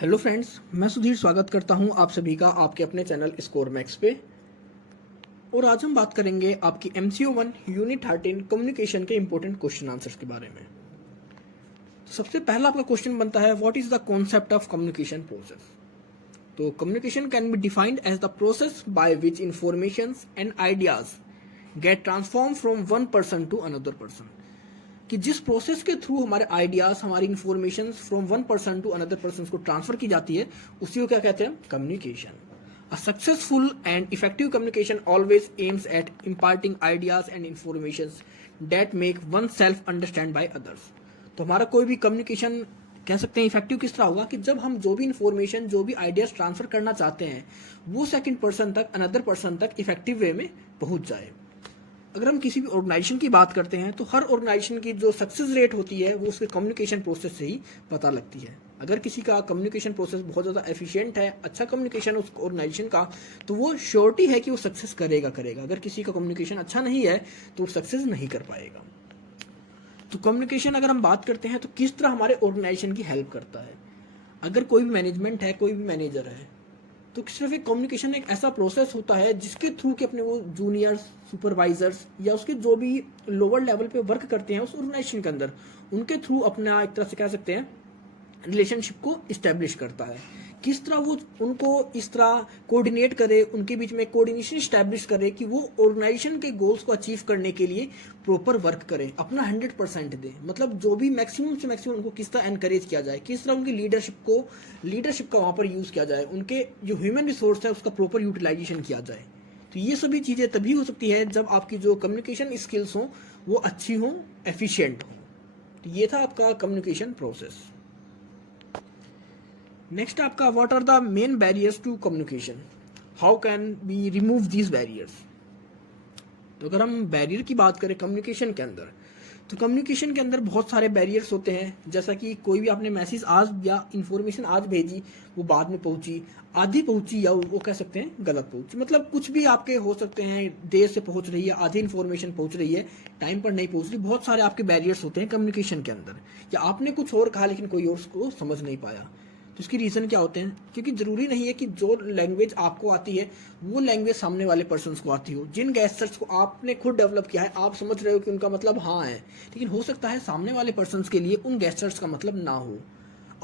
Hello friends, मैं सुधीर स्वागत करता हूं आप सभी का आपके अपने चैनल स्कोर मैक्स पे। और आज हम बात करेंगे आपकी MCO 1 यूनिट 13 कम्युनिकेशन के इंपॉर्टेंट क्वेश्चन आंसर्स के बारे में। तो सबसे पहला आपका क्वेश्चन बनता है, what is the concept of communication process. तो communication can be defined as the process by which information and ideas get transform from one person to another person. कि जिस प्रोसेस के थ्रू हमारे आइडियाज, हमारी information from one person to another person को transfer की जाती है, उसी को क्या कहते हैं? Communication. A successful and effective communication always aims at imparting ideas and information that make one self understand by others. तो हमारा कोई भी कम्युनिकेशन कह सकते हैं इफेक्टिव किस तरह होगा कि जब हम जो भी इंफॉर्मेशन, जो भी आइडियाज ट्रांसफर करना चाहते हैं, वो सेकंड पर्सन तक, अनदर पर्सन तक इफेक्टिव वे में पहुंच जाए। अगर हम किसी भी ऑर्गेनाइजेशन की बात करते हैं तो हर ऑर्गेनाइजेशन की जो सक्सेस रेट होती है वो उसके कम्युनिकेशन प्रोसेस से ही पता लगती है। अगर किसी का कम्युनिकेशन प्रोसेस बहुत ज़्यादा एफिशिएंट है, अच्छा कम्युनिकेशन उस ऑर्गेनाइजेशन का, तो वो श्योरिटी है कि वो सक्सेस करेगा। अगर किसी का कम्युनिकेशन अच्छा नहीं है तो वो सक्सेस नहीं कर पाएगा। तो कम्युनिकेशन अगर हम बात करते हैं तो किस तरह हमारे ऑर्गेनाइजेशन की हेल्प करता है। अगर कोई भी मैनेजमेंट है, कोई भी मैनेजर है, तो सिर्फ एक कम्युनिकेशन एक ऐसा प्रोसेस होता है जिसके थ्रू कि अपने वो जूनियर्स, सुपरवाइजर्स या उसके जो भी लोअर लेवल पे वर्क करते हैं उस ऑर्गेनाइजेशन के अंदर, उनके थ्रू अपना एक तरह से कह सकते हैं रिलेशनशिप को इस्टेब्लिश करता है। किस तरह वो उनको इस तरह कोऑर्डिनेट करे, उनके बीच में कोऑर्डिनेशन इस्टेब्लिश करे कि वो ऑर्गेनाइजेशन के गोल्स को अचीव करने के लिए प्रॉपर वर्क करे, अपना 100% दे। मतलब जो भी मैक्सिमम से मैक्सिमम उनको किस तरह एनकरेज किया जाए, किस तरह उनकी लीडरशिप का वहाँ पर यूज़ किया जाए, उनके जो ह्यूमन रिसोर्स है उसका प्रॉपर यूटिलाइजेशन किया जाए। तो ये सभी चीज़ें तभी हो सकती है जब आपकी जो कम्युनिकेशन स्किल्स हों वो अच्छी हों, एफिशिएंट हों। तो ये था आपका कम्युनिकेशन प्रोसेस। नेक्स्ट आपका, what are the main barriers to communication, how can be remove these barriers. तो अगर हम बैरियर की बात करें कम्युनिकेशन के अंदर, तो कम्युनिकेशन के अंदर बहुत सारे बैरियर्स होते हैं। जैसा कि कोई भी आपने मैसेज आज या इन्फॉर्मेशन आज भेजी, वो बाद में पहुंची, आधी पहुंची, या वो कह सकते हैं गलत पहुंची। मतलब कुछ भी आपके हो सकते हैं, देर से पहुंच रही है, आधी इन्फॉर्मेशन पहुंच रही है, टाइम पर नहीं पहुंच रही। बहुत सारे आपके बैरियर्स होते हैं कम्युनिकेशन के अंदर। या आपने कुछ और कहा लेकिन कोई और उसको समझ नहीं पाया। तो इसकी रीज़न क्या होते हैं? क्योंकि ज़रूरी नहीं है कि जो लैंग्वेज आपको आती है वो लैंग्वेज सामने वाले पर्सन्स को आती हो। जिन गेस्चर्स को आपने खुद डेवलप किया है, आप समझ रहे हो कि उनका मतलब हाँ है, लेकिन हो सकता है सामने वाले पर्सन्स के लिए उन गेस्चर्स का मतलब ना हो।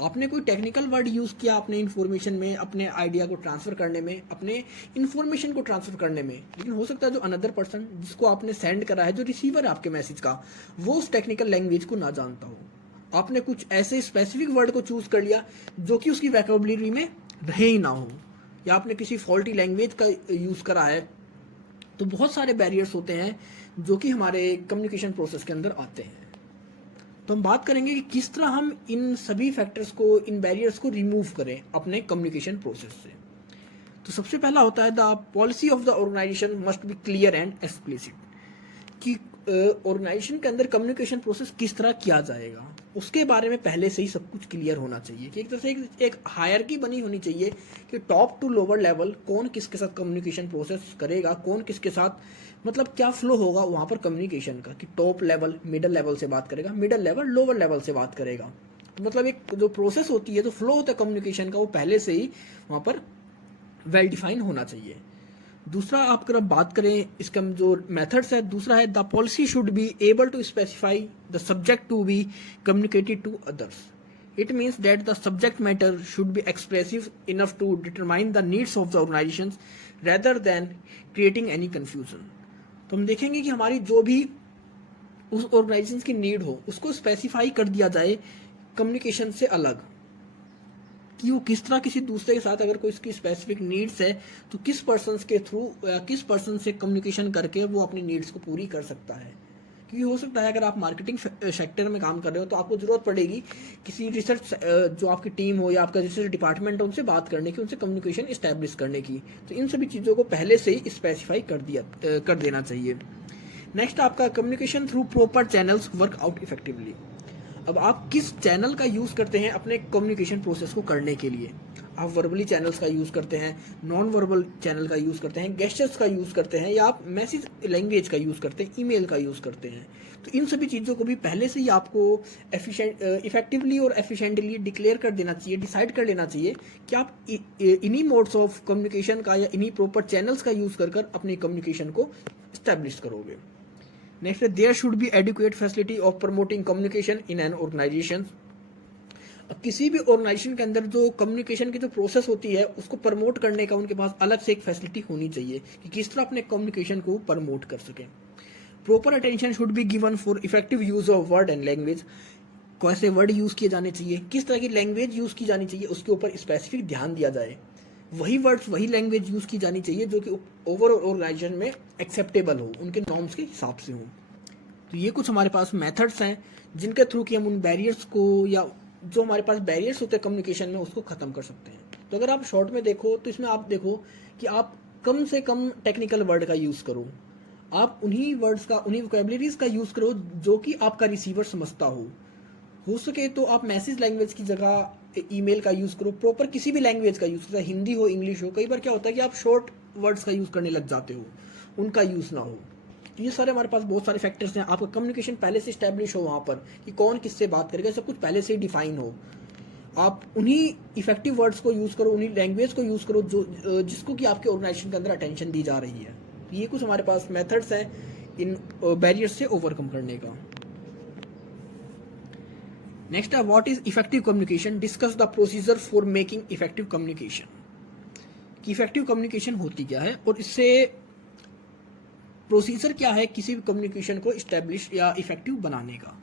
आपने कोई टेक्निकल वर्ड यूज़ किया अपने इन्फॉर्मेशन में, अपने आइडिया को ट्रांसफ़र करने में, अपने इन्फॉर्मेशन को ट्रांसफ़र करने में, लेकिन हो सकता है जो अनदर पर्सन जिसको आपने सेंड करा है, जो रिसीवर है आपके मैसेज का, वो उस टेक्निकल लैंग्वेज को ना जानता हो। आपने कुछ ऐसे स्पेसिफिक वर्ड को चूज कर लिया जो कि उसकी वैकेबुलरी में रहे ही ना हो, या आपने किसी फॉल्टी लैंग्वेज का यूज़ करा है। तो बहुत सारे बैरियर्स होते हैं जो कि हमारे कम्युनिकेशन प्रोसेस के अंदर आते हैं। तो हम बात करेंगे कि किस तरह हम इन सभी फैक्टर्स को, इन बैरियर्स को रिमूव करें अपने कम्युनिकेशन प्रोसेस से। तो सबसे पहला होता है, the policy of the organization must be clear and explicit. कि ऑर्गेनाइजेशन के अंदर कम्युनिकेशन प्रोसेस किस तरह किया जाएगा उसके बारे में पहले से ही सब कुछ क्लियर होना चाहिए। कि एक तरह से एक हायरकी बनी होनी चाहिए कि टॉप टू लोअर लेवल कौन किसके साथ कम्युनिकेशन प्रोसेस करेगा, कौन किसके साथ, मतलब क्या फ्लो होगा वहाँ पर कम्युनिकेशन का। कि टॉप लेवल मिडल लेवल से बात करेगा, मिडल लेवल लोअर लेवल से बात करेगा। तो मतलब एक जो प्रोसेस होती है, जो फ्लो होता है कम्युनिकेशन का, वो पहले से ही वहाँ पर वेल डिफाइन होना चाहिए। दूसरा, आप अगर बात करें इसका जो मेथड्स है, दूसरा है, the policy should be able to specify the subject to be communicated to others. It means that the subject matter should be expressive enough to determine the needs of the organization rather than creating any confusion. तो हम देखेंगे कि हमारी जो भी उस organisation की need हो उसको स्पेसिफाई कर दिया जाए कम्युनिकेशन से अलग, कि वो किस तरह किसी दूसरे के साथ, अगर कोई इसकी स्पेसिफिक नीड्स है तो किस पर्सन के थ्रू, किस पर्सन से कम्युनिकेशन करके वो अपनी नीड्स को पूरी कर सकता है। क्योंकि हो सकता है अगर आप मार्केटिंग सेक्टर में काम कर रहे हो तो आपको ज़रूरत पड़ेगी किसी रिसर्च जो आपकी टीम हो या आपका रिसर्च डिपार्टमेंट हो, उनसे बात करने की, उनसे कम्युनिकेशन इस्टेब्लिश करने की। तो इन सभी चीज़ों को पहले से ही स्पेसिफाई कर देना चाहिए। नेक्स्ट आपका, communication through proper channels work out effectively. अब आप किस चैनल का यूज़ करते हैं अपने कम्युनिकेशन प्रोसेस को करने के लिए? आप वर्बली चैनल्स का यूज़ करते हैं, नॉन वर्बल चैनल का यूज़ करते हैं, गेस्चर्स का यूज़ करते हैं, या आप मैसेज लैंग्वेज का यूज़ करते हैं, ईमेल का यूज़ करते हैं। तो इन सभी चीज़ों को भी पहले से ही आपको इफेक्टिवली और एफिशिएंटली डिक्लेयर कर देना चाहिए, डिसाइड कर लेना चाहिए कि आप इन्हीं मोड्स ऑफ कम्युनिकेशन का या इन्हीं प्रॉपर चैनल्स का यूज़ कर अपनी कम्युनिकेशन को इस्टेब्लिश करोगे। नेक्स्ट है, there should be adequate facility of promoting communication in an organization. किसी भी ऑर्गेनाइजेशन के अंदर जो कम्युनिकेशन की जो प्रोसेस होती है उसको प्रमोट करने का उनके पास अलग से एक फैसिलिटी होनी चाहिए कि किस तरह अपने कम्युनिकेशन को प्रमोट कर सकें। Proper attention should be given for effective use of word and language. कैसे वर्ड यूज़ किए जाने चाहिए, किस तरह की लैंग्वेज यूज़ की जानी चाहिए, उसके ऊपर स्पेसिफिक ध्यान दिया जाए। वही वर्ड्स वही लैंग्वेज यूज़ की जानी चाहिए जो कि ओवरऑल ऑर्गेनाइजेशन में एक्सेप्टेबल हो, उनके नॉर्म्स के हिसाब से हो। तो ये कुछ हमारे पास मेथड्स हैं जिनके थ्रू कि हम उन बैरियर्स को, या जो हमारे पास बैरियर्स होते हैं कम्युनिकेशन में, उसको ख़त्म कर सकते हैं। तो अगर आप शॉर्ट में देखो तो इसमें आप देखो कि आप कम से कम टेक्निकल वर्ड का यूज़ करो, आप उन्हीं वर्ड्स का, उन्हीं वोकेबलरीज का यूज़ करो जो कि आपका रिसीवर समझता हो सके तो आप मैसेज लैंग्वेज की जगह ईमेल का यूज़ करो, प्रॉपर किसी भी लैंग्वेज का यूज़ करो, हिंदी हो, इंग्लिश हो। कई बार क्या होता है कि आप शॉर्ट वर्ड्स का यूज़ करने लग जाते हो, उनका यूज़ ना हो। तो ये सारे हमारे पास बहुत सारे फैक्टर्स हैं। आपका कम्युनिकेशन पहले से इस्टेब्लिश हो वहाँ पर कि कौन किससे बात करेगा, सब कुछ पहले से ही डिफाइन हो। आप उन्हीं इफेक्टिव वर्ड्स को यूज़ करो, उन्हीं लैंग्वेज को यूज़ करो जो जिसको कि आपके ऑर्गेनाइजेशन के अंदर अटेंशन दी जा रही है। ये कुछ हमारे पास मेथड्स हैं इन बैरियर्स से ओवरकम करने का। नेक्स्ट है, what is effective communication, discuss the procedure for making effective communication. कि इफेक्टिव कम्युनिकेशन होती क्या है और इससे प्रोसीजर क्या है किसी भी कम्युनिकेशन को इस्टेब्लिश या इफेक्टिव बनाने का।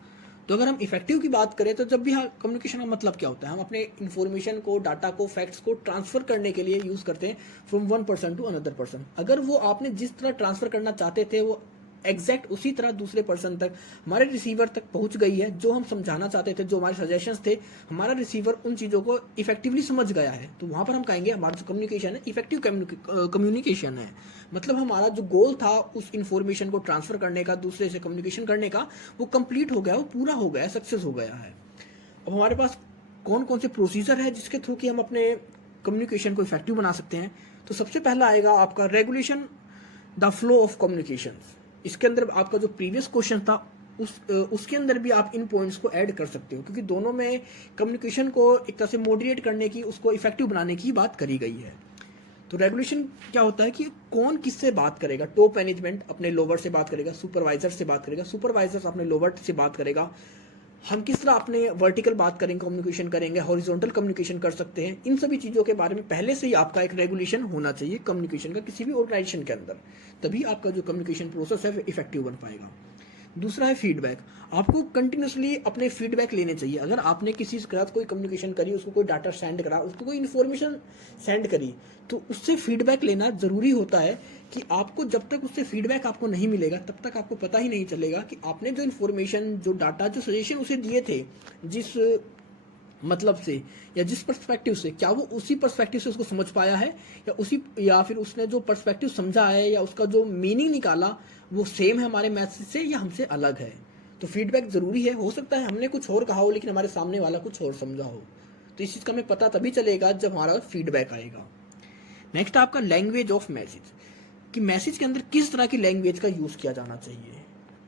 तो अगर हम इफेक्टिव की बात करें तो जब भी हाँ कम्युनिकेशन का मतलब क्या होता है, हम अपने इन्फॉर्मेशन को, डाटा को, फैक्ट्स को ट्रांसफर करने के लिए यूज़ करते हैं from one person to another person. अगर वो आपने जिस तरह ट्रांसफर करना चाहते थे वो एग्जैक्ट उसी तरह दूसरे पर्सन तक, हमारे रिसीवर तक पहुंच गई है, जो हम समझाना चाहते थे, जो हमारे सजेशंस थे, हमारा रिसीवर उन चीज़ों को इफेक्टिवली समझ गया है, तो वहाँ पर हम कहेंगे हमारा जो कम्युनिकेशन है इफेक्टिव कम्युनिकेशन है। मतलब हमारा जो गोल था उस इन्फॉर्मेशन को ट्रांसफर करने का, दूसरे से कम्युनिकेशन करने का, वो कंप्लीट हो गया, वो पूरा हो गया, सक्सेस हो गया है। अब हमारे पास कौन कौन से प्रोसीजर है जिसके थ्रू कि हम अपने कम्युनिकेशन को इफेक्टिव बना सकते हैं। तो सबसे पहला आएगा आपका regulation the flow of communication. इसके अंदर आपका जो प्रीवियस क्वेश्चन था उसके अंदर भी आप इन पॉइंट्स को ऐड कर सकते हो, क्योंकि दोनों में कम्युनिकेशन को एक तरह से मॉडरेट करने की, उसको इफेक्टिव बनाने की बात करी गई है। तो रेगुलेशन क्या होता है कि कौन किससे बात करेगा। टॉप मैनेजमेंट अपने लोअर से बात करेगा, सुपरवाइजर से बात करेगा, सुपरवाइजर अपने लोअर से बात करेगा। हम किस तरह अपने वर्टिकल बात करेंगे, कम्युनिकेशन करेंगे, हॉरिजॉन्टल कम्युनिकेशन कर सकते हैं। इन सभी चीज़ों के बारे में पहले से ही आपका एक रेगुलेशन होना चाहिए कम्युनिकेशन का किसी भी ऑर्गेनाइजेशन के अंदर, तभी आपका जो कम्युनिकेशन प्रोसेस है इफेक्टिव बन पाएगा। दूसरा है फीडबैक। आपको कंटिन्यूसली अपने फीडबैक लेने चाहिए। अगर आपने किसी के साथ कोई कम्युनिकेशन करी, उसको कोई डाटा सेंड करा, उसको कोई इन्फॉर्मेशन सेंड करी, तो उससे फीडबैक लेना ज़रूरी होता है कि आपको जब तक उससे फीडबैक आपको नहीं मिलेगा तब तक आपको पता ही नहीं चलेगा कि आपने जो इन्फॉर्मेशन, जो डाटा, जो सजेशन उसे दिए थे, जिस मतलब से या जिस पर्सपेक्टिव से, क्या वो उसी पर्सपेक्टिव से उसको समझ पाया है, या फिर उसने जो पर्सपेक्टिव समझा है या उसका जो मीनिंग निकाला वो सेम है हमारे मैसेज से या हमसे अलग है। तो फीडबैक ज़रूरी है। हो सकता है हमने कुछ और कहा हो लेकिन हमारे सामने वाला कुछ और समझा हो, तो इस चीज़ का हमें पता तभी चलेगा जब हमारा फीडबैक आएगा। नेक्स्ट आपका लैंग्वेज ऑफ मैसेज, कि मैसेज के अंदर किस तरह की लैंग्वेज का यूज़ किया जाना चाहिए।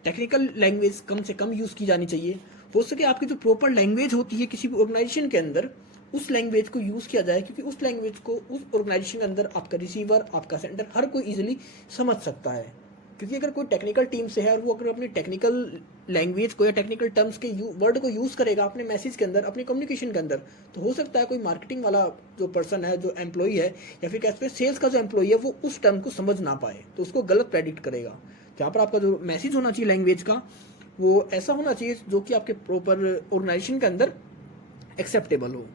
टेक्निकल लैंग्वेज कम से कम यूज़ की जानी चाहिए। हो सके आपकी जो प्रॉपर लैंग्वेज होती है किसी भी ऑर्गेनाइजेशन के अंदर, उस लैंग्वेज को यूज़ किया जाए, क्योंकि उस लैंग्वेज को उस ऑर्गेनाइजेशन के अंदर आपका रिसीवर, आपका सेंडर, हर कोई इजीली समझ सकता है। क्योंकि अगर कोई टेक्निकल टीम से है और वो अगर अपनी टेक्निकल लैंग्वेज को या टेक्निकल टर्म्स के वर्ड को यूज़ करेगा अपने मैसेज के अंदर, अपने कम्युनिकेशन के अंदर, तो हो सकता है कोई मार्केटिंग वाला जो पर्सन है, जो एम्प्लॉई है, या फिर कैसे सेल्स का जो एम्प्लॉई है, वो उस टर्म को समझ ना पाए, तो उसको गलत प्रेडिक्ट करेगा। जहाँ पर आपका जो मैसेज होना चाहिए लैंग्वेज का, वो ऐसा होना चाहिए जो कि आपके प्रॉपर ऑर्गेनाइजेशन के अंदर एक्सेप्टेबल हो।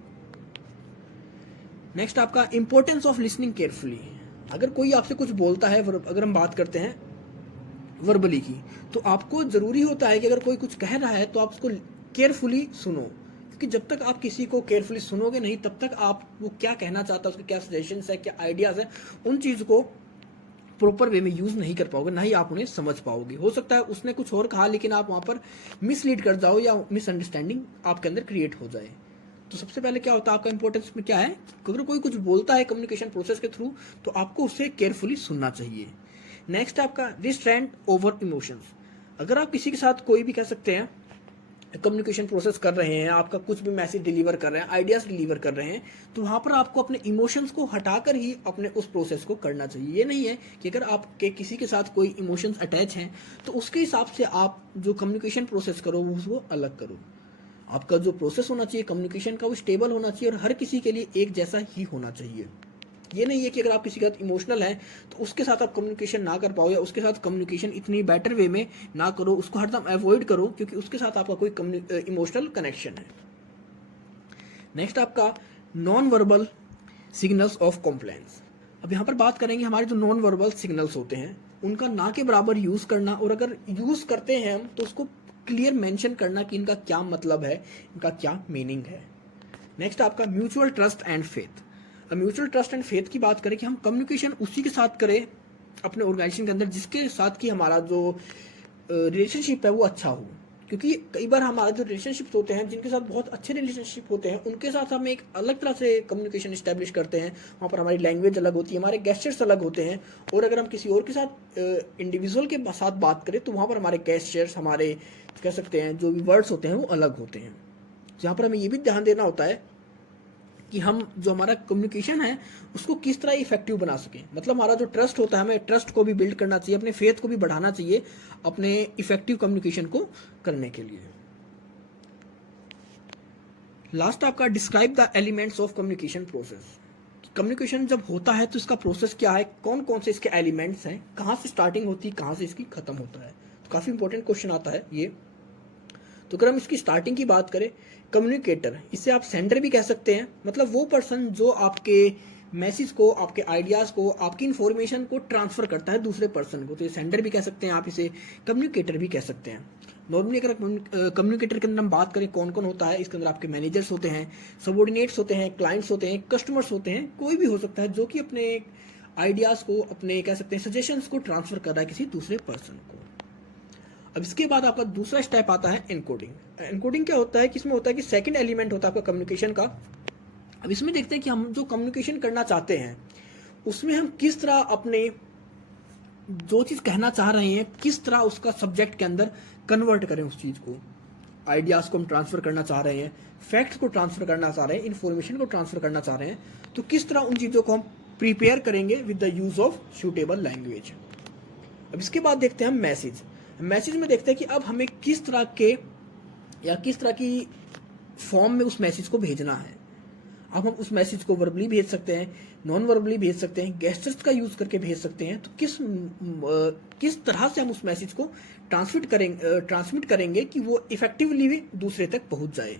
नेक्स्ट आपका इंपॉर्टेंस ऑफ लिसनिंग केयरफुली। अगर कोई आपसे कुछ बोलता है, अगर हम बात करते हैं वर्बली की, तो आपको ज़रूरी होता है कि अगर कोई कुछ कह रहा है तो आप उसको केयरफुली सुनो, क्योंकि जब तक आप किसी को केयरफुली सुनोगे नहीं तब तक आप वो क्या कहना चाहता है, उसके क्या सजेशंस है, क्या आइडियाज़ है, उन चीज़ को प्रॉपर वे में यूज नहीं कर पाओगे, ना ही आप उन्हें समझ पाओगे। हो सकता है उसने कुछ और कहा लेकिन आप वहां पर मिसलीड कर जाओ या मिसअंडरस्टैंडिंग आपके अंदर क्रिएट हो जाए। तो सबसे पहले क्या होता है, आपका इंपॉर्टेंस में क्या है, अगर कोई कुछ बोलता है कम्युनिकेशन प्रोसेस के थ्रू तो आपको उसे केयरफुली सुनना चाहिए। नेक्स्ट आपका रिस्ट्रेंट ओवर इमोशंस। अगर आप किसी के साथ कोई भी कह सकते हैं कम्युनिकेशन प्रोसेस कर रहे हैं, आपका कुछ भी मैसेज डिलीवर कर रहे हैं, आइडियाज डिलीवर कर रहे हैं, तो वहां पर आपको अपने इमोशंस को हटाकर ही अपने उस प्रोसेस को करना चाहिए। ये नहीं है कि अगर आपके किसी के साथ कोई इमोशंस अटैच हैं तो उसके हिसाब से आप जो कम्युनिकेशन प्रोसेस करो वो अलग करो। आपका जो प्रोसेस होना चाहिए कम्युनिकेशन का वो स्टेबल होना चाहिए और हर किसी के लिए एक जैसा ही होना चाहिए। ये नहीं है कि अगर आप किसी के साथ इमोशनल हैं तो उसके साथ आप कम्युनिकेशन ना कर पाओ या उसके साथ कम्युनिकेशन इतनी बेटर वे में ना करो, उसको हरदम अवॉइड करो क्योंकि उसके साथ आपका कोई इमोशनल कनेक्शन है। नेक्स्ट आपका non verbal signals of compliance. अब यहाँ पर बात करेंगे हमारे जो नॉन वर्बल सिग्नल्स होते हैं उनका ना के बराबर यूज करना, और अगर यूज करते हैं हम तो उसको क्लियर मेंशन करना कि इनका क्या मतलब है, इनका क्या मीनिंग है। नेक्स्ट आपका mutual trust and faith. Mutual trust and faith की बात करें कि हम कम्युनिकेशन उसी के साथ करें अपने ऑर्गेनाइजेशन के अंदर जिसके साथ कि हमारा जो रिलेशनशिप है वो अच्छा हो। क्योंकि कई बार हमारे जो रिलेशनशिप्स होते हैं जिनके साथ बहुत अच्छे रिलेशनशिप होते हैं उनके साथ हम एक अलग तरह से कम्युनिकेशन इस्टेब्लिश करते हैं, वहाँ पर हमारी लैंग्वेज अलग होती है, हमारे गेस्चर्स अलग होते हैं। और अगर हम किसी और के साथ इंडिविजुअल के साथ बात करें तो वहाँ पर हमारे गेस्चर्स, हमारे कह सकते हैं जो भी वर्ड्स होते हैं वो अलग होते हैं। जहाँ पर हमें ये भी ध्यान देना होता है कि हम जो हमारा कम्युनिकेशन है उसको किस तरह इफेक्टिव बना सकें। मतलब हमारा जो ट्रस्ट होता है हमें ट्रस्ट को भी बिल्ड करना चाहिए, अपने फेथ को भी बढ़ाना चाहिए अपने इफेक्टिव कम्युनिकेशन को करने के लिए। लास्ट आपका describe the elements of communication process. Communication जब होता है तो इसका प्रोसेस क्या है, कौन कौन से इसके एलिमेंट्स हैं, कहाँ से स्टार्टिंग होती है, कहाँ से इसकी खत्म होता है। तो काफी इंपॉर्टेंट क्वेश्चन आता है ये। तो अगर हम इसकी स्टार्टिंग की बात करें, कम्युनिकेटर, इसे आप सेंडर भी कह सकते हैं, मतलब वो पर्सन जो आपके मैसेज को, आपके आइडियाज को, आपकी इंफॉर्मेशन को ट्रांसफर करता है दूसरे पर्सन को, तो ये सेंडर भी कह सकते हैं, आप इसे कम्युनिकेटर भी कह सकते हैं। नॉर्मली अगर कम्युनिकेटर के अंदर हम बात करें कौन कौन होता है, इसके अंदर आपके मैनेजर्स होते हैं, सबॉर्डिनेट्स होते हैं, क्लाइंट्स होते हैं, कस्टमर्स होते हैं, कोई भी हो सकता है जो कि अपने आइडियाज को, अपने कह सकते हैं सजेशंस को ट्रांसफर कर रहा है किसी दूसरे पर्सन को। अब इसके बाद आपका दूसरा स्टेप आता है एनकोडिंग। एनकोडिंग क्या होता है कि इसमें होता है कि सेकंड एलिमेंट होता है आपका कम्युनिकेशन का। अब इसमें देखते हैं कि हम जो कम्युनिकेशन करना चाहते हैं उसमें हम किस तरह अपने जो चीज़ कहना चाह रहे हैं किस तरह उसका सब्जेक्ट के अंदर कन्वर्ट करें उस चीज़ को। आइडियाज़ को हम ट्रांसफ़र करना चाह रहे हैं, फैक्ट्स को ट्रांसफ़र करना चाह रहे हैं, इन्फॉर्मेशन को ट्रांसफ़र करना चाह रहे हैं, तो किस तरह उन चीज़ों को हम प्रिपेयर करेंगे with the use of suitable language. अब इसके बाद देखते हैं हम मैसेज में देखते हैं कि अब हमें किस तरह के या किस तरह की फॉर्म में उस मैसेज को भेजना है। अब हम उस मैसेज को वर्बली भेज सकते हैं, नॉन वर्बली भेज सकते हैं, गेस्चर्स का यूज करके भेज सकते हैं। तो किस तरह से हम उस मैसेज को ट्रांसमिट करेंगे कि वो इफेक्टिवली भी दूसरे तक पहुंच जाए।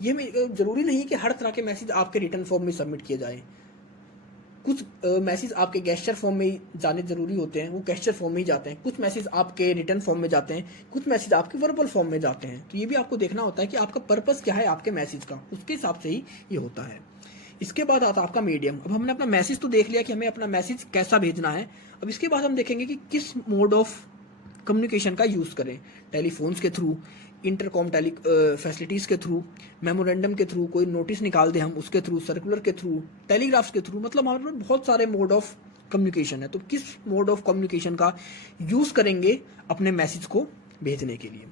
ये जरूरी नहीं कि हर तरह के मैसेज आपके रिटर्न फॉर्म में सबमिट किए जाए। कुछ मैसेज आपके गेस्चर फॉर्म में जाने जरूरी होते हैं, वो गेस्चर फॉर्म में ही जाते हैं। कुछ मैसेज आपके रिटर्न फॉर्म में जाते हैं, कुछ मैसेज आपके वर्बल फॉर्म में जाते हैं। तो ये भी आपको देखना होता है कि आपका पर्पस क्या है आपके मैसेज का, उसके हिसाब से ही ये होता है। इसके बाद आता है आपका मीडियम। अब हमने अपना मैसेज तो देख लिया कि हमें अपना मैसेज कैसा भेजना है। अब इसके बाद हम देखेंगे कि किस मोड ऑफ कम्युनिकेशन का यूज करें, टेलीफोन्स के थ्रू, इंटरकॉम फैसिलिटीज़ के थ्रू, मेमोरेंडम के थ्रू, कोई नोटिस निकाल दें हम उसके थ्रू, सर्कुलर के थ्रू, टेलीग्राफ्स के थ्रू, मतलब हमारे पास बहुत सारे मोड ऑफ कम्युनिकेशन है। तो किस मोड ऑफ कम्युनिकेशन का यूज़ करेंगे अपने मैसेज को भेजने के लिए।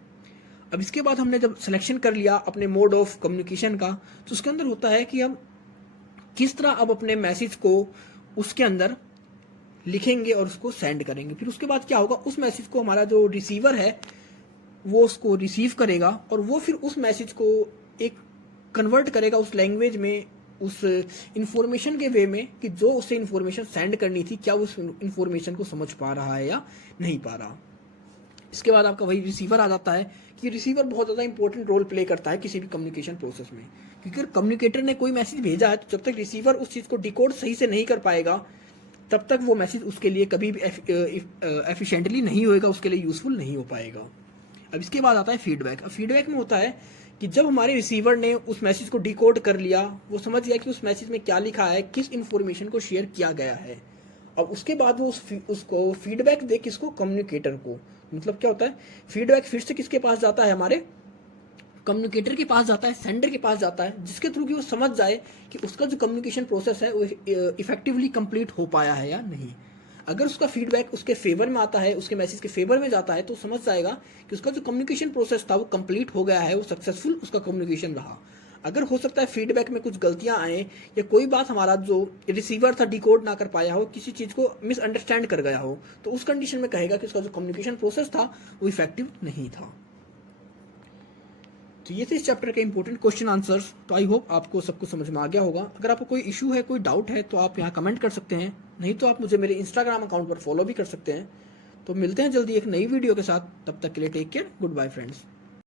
अब इसके बाद हमने जब सिलेक्शन कर लिया अपने मोड ऑफ कम्युनिकेशन का, तो उसके अंदर होता है कि हम किस तरह अब अपने मैसेज को उसके अंदर लिखेंगे और उसको सेंड करेंगे। फिर उसके बाद क्या होगा, उस मैसेज को हमारा जो रिसीवर है वो उसको रिसीव करेगा और वो फिर उस मैसेज को एक कन्वर्ट करेगा उस लैंग्वेज में, उस इंफॉर्मेशन के वे में कि जो उसे इंफॉर्मेशन सेंड करनी थी क्या वो उस इंफॉर्मेशन को समझ पा रहा है या नहीं पा रहा। इसके बाद आपका वही रिसीवर आ जाता है कि रिसीवर बहुत ज़्यादा इंपॉर्टेंट रोल प्ले करता है किसी भी कम्युनिकेशन प्रोसेस में, क्योंकि अगर कम्युनिकेटर ने कोई मैसेज भेजा है तो जब तक रिसीवर उस चीज़ को डिकोड सही से नहीं कर पाएगा तब तक वो मैसेज उसके लिए कभी भी एफिशिएंटली नहीं होएगा, उसके लिए यूजफुल नहीं हो पाएगा। अब इसके बाद आता है फीडबैक। अब फीडबैक में होता है कि जब हमारे रिसीवर ने उस मैसेज को डिकोड कर लिया, वो समझ गया कि उस मैसेज में क्या लिखा है, किस इन्फॉर्मेशन को शेयर किया गया है, अब उसके बाद वो उसको फीडबैक दे किसको, कम्युनिकेटर को। मतलब क्या होता है, फीडबैक फिर से किसके पास जाता है, हमारे कम्युनिकेटर के पास जाता है, सेंडर के पास जाता है, जिसके थ्रू कि वो समझ जाए कि उसका जो कम्युनिकेशन प्रोसेस है वो इफेक्टिवली कंप्लीट हो पाया है या नहीं। अगर उसका फीडबैक उसके फेवर में आता है, उसके मैसेज के फेवर में जाता है, तो समझ जाएगा कि उसका जो कम्युनिकेशन प्रोसेस था वो कंप्लीट हो गया है, वो सक्सेसफुल उसका कम्युनिकेशन रहा। अगर हो सकता है फीडबैक में कुछ गलतियां आए या कोई बात हमारा जो रिसीवर था डिकोड ना कर पाया हो, किसी चीज़ को मिसअंडरस्टैंड कर गया हो, तो उस कंडीशन में कहेगा कि उसका जो कम्युनिकेशन प्रोसेस था वो इफेक्टिव नहीं था। तो ये थे इस चैप्टर के इंपॉर्टेंट क्वेश्चन आंसर्स। तो आई होप आपको सब कुछ समझ में आ गया होगा। अगर आपको कोई इशू है, कोई डाउट है, तो आप यहाँ कमेंट कर सकते हैं, नहीं तो आप मुझे मेरे इंस्टाग्राम अकाउंट पर फॉलो भी कर सकते हैं। तो मिलते हैं जल्दी एक नई वीडियो के साथ, तब तक के लिए take care, goodbye friends.